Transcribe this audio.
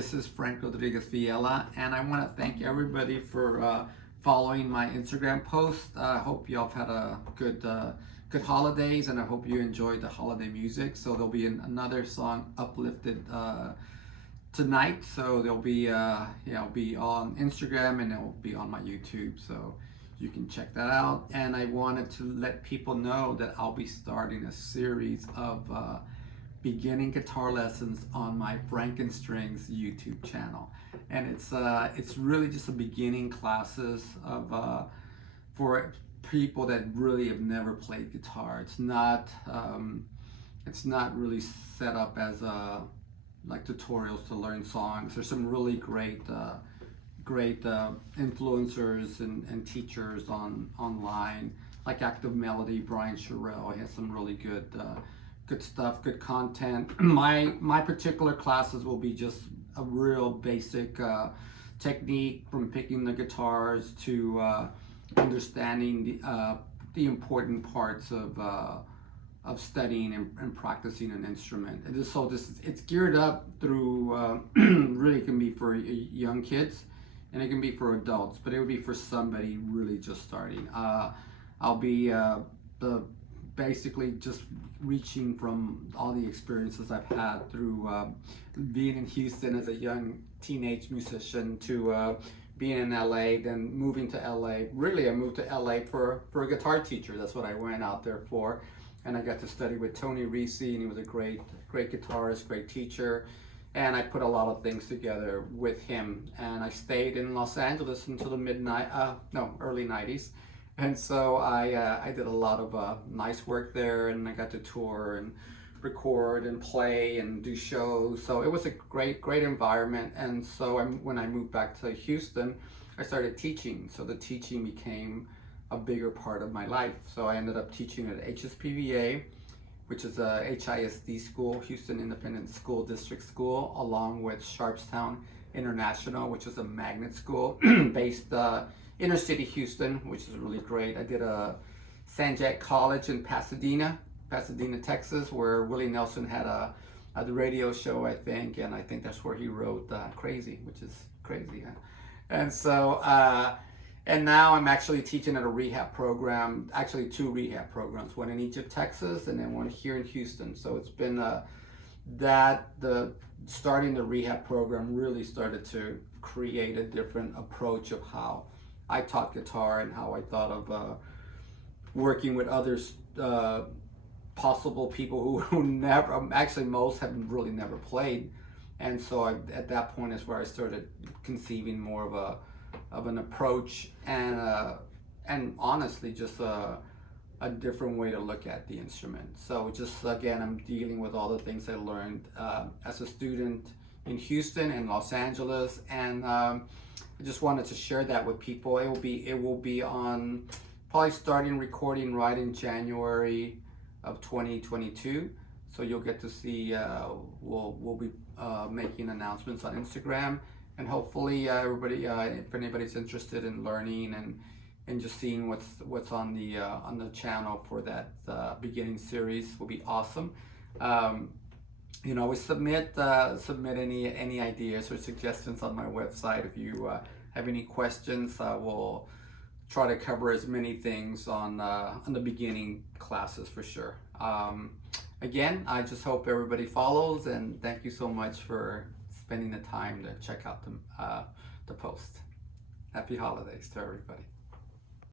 This is Frank Rodriguez Villela, and I want to thank everybody for following my Instagram post. I hope y'all have had a good holidays, and I hope you enjoyed the holiday music. So there'll be another song uplifted tonight. So there'll be it'll be on Instagram and it'll be on my YouTube. So you can check that out. And I wanted to let people know that I'll be starting a series of beginning guitar lessons on my Frankenstrings YouTube channel, and it's really just a beginning classes of for people that really have never played guitar. It's not really set up as like tutorials to learn songs. There's some really great influencers and teachers online, like Active Melody, Brian Sherrill. He has some really good stuff, good content. My particular classes will be just a real basic technique, from picking the guitars to understanding the important parts of studying and practicing an instrument. And it's geared up through really can be for young kids, and it can be for adults, but it would be for somebody really just starting. I'll be basically just reaching from all the experiences I've had through being in Houston as a young teenage musician to being in LA, then moving to LA. Really, I moved to LA for a guitar teacher. That's what I went out there for. And I got to study with Tony Risi, and he was a great guitarist, great teacher. And I put a lot of things together with him. And I stayed in Los Angeles until the early 90s. And so I did a lot of nice work there, and I got to tour and record and play and do shows. So it was a great environment. And so when I moved back to Houston, I started teaching. So the teaching became a bigger part of my life. So I ended up teaching at HSPVA, which is a HISD school, Houston Independent School District School, along with Sharpstown International, which is a magnet school based inner city Houston, which is really great. I did a San Jack College in Pasadena, Texas, where Willie Nelson had the radio show, I think, and I think that's where he wrote Crazy, which is crazy. Huh? And so, and now I'm actually teaching at a rehab program, actually 2 rehab programs, one in Egypt, Texas, and then one here in Houston. So it's been starting the rehab program really started to create a different approach of how I taught guitar and how I thought of working with others, possible people who never, actually most have really never played. And so at that point is where I started conceiving more of an approach and honestly just a different way to look at the instrument. So just again, I'm dealing with all the things I learned as a student in Houston and Los Angeles, and I just wanted to share that with people. It will be on, probably starting recording right in January of 2022. So you'll get to see. We'll be making announcements on Instagram, and hopefully everybody, if anybody's interested in learning and just seeing what's on the channel for that beginning series, will be awesome. You know, always submit any ideas or suggestions on my website. If you have any questions, I will try to cover as many things on the beginning classes for sure. Again, I just hope everybody follows, and thank you so much for spending the time to check out the post. Happy holidays to everybody.